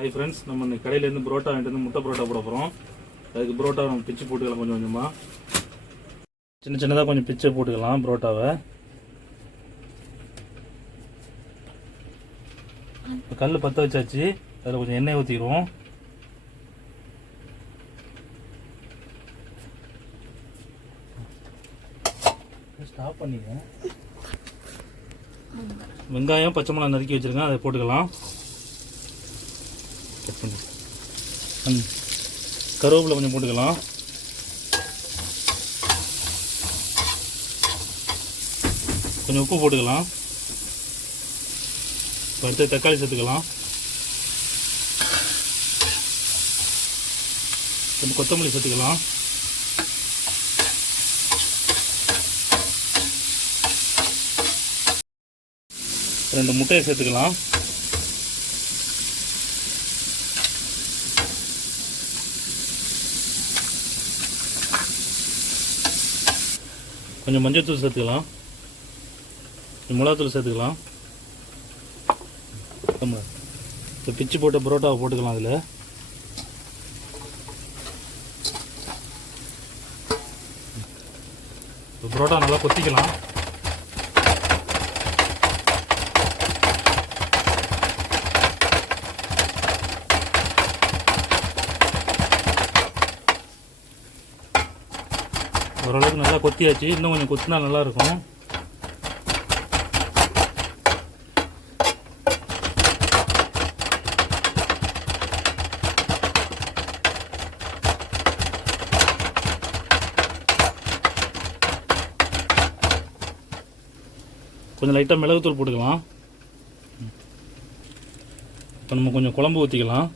Hi friends நம்ம இந்த கடையிலேருந்து புரோட்டா வாங்கிட்டு வந்து முட்டை புரோட்டா போட போகிறோம் அதுக்கு புரோட்டா நம்ம பிச்சு போட்டுக்கலாம் கொஞ்சம் கொஞ்சமாக சின்ன சின்னதாக கொஞ்சம் பிச்சை போட்டுக்கலாம் புரோட்டாவை. கல் பற்ற வச்சாச்சு. அதில் கொஞ்சம் எண்ணெய் ஊற்றிடுவோம் ஸ்டாப் பண்ணிடுங்க. வெங்காயம் பச்சை மிளகா நறுக்கி வச்சுருக்கேன். அதை போட்டுக்கலாம். கட் பண்ணி. கருவேப்பிலை கொஞ்சம் போட்டுக்கலாம். கொஞ்சம் உப்பு போட்டுக்கலாம். பருத்து அடுத்து தக்காளி சேர்த்துக்கலாம். கொஞ்சம் கொத்தமல்லி சேர்த்துக்கலாம். ரெண்டு முட்டையை சேர்த்துக்கலாம். கொஞ்சம் மஞ்சள்தூள் சேர்த்துக்கலாம். மிளகாத்தூள் சேர்த்துக்கலாம். ஆமாம் இப்போ பிச்சு போட்ட பரோட்டாவை போட்டுக்கலாம் அதில். இப்போ பரோட்டா நல்லா கொத்திக்கலாம். ஓரளவுக்கு நல்லா கொத்தியாச்சு. இன்னும் கொஞ்சம் கொத்தினா நல்லா இருக்கும் கொஞ்சம் லைட்டாக மிளகுத்தூள் போட்டுக்கலாம். இப்போ நம்ம கொஞ்சம் குழம்பு ஊற்றிக்கலாம்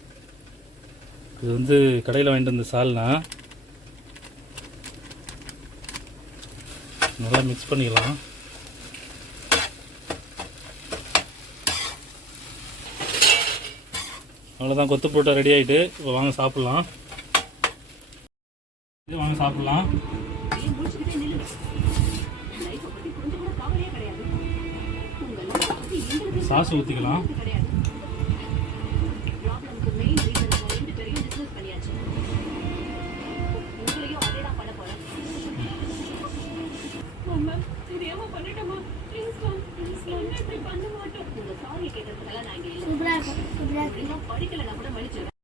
இது வந்து கடையில் வாங்கிட்டு வந்த சால்னா. நல்லா மிக்ஸ் பண்ணிக்கலாம் அவ்வளோதான் கொத்து புரோட்டா ரெடி ஆகிட்டு இப்போ வாங்க சாப்பிட்லாம். இது வாங்க சாப்பிட்லாம். சாஸ் ஊற்றிக்கலாம் சூப்பரா இருக்கும் சூப்பரா இருக்கும் இன்னும் படிக்கலனா கூட மன்னிச்சு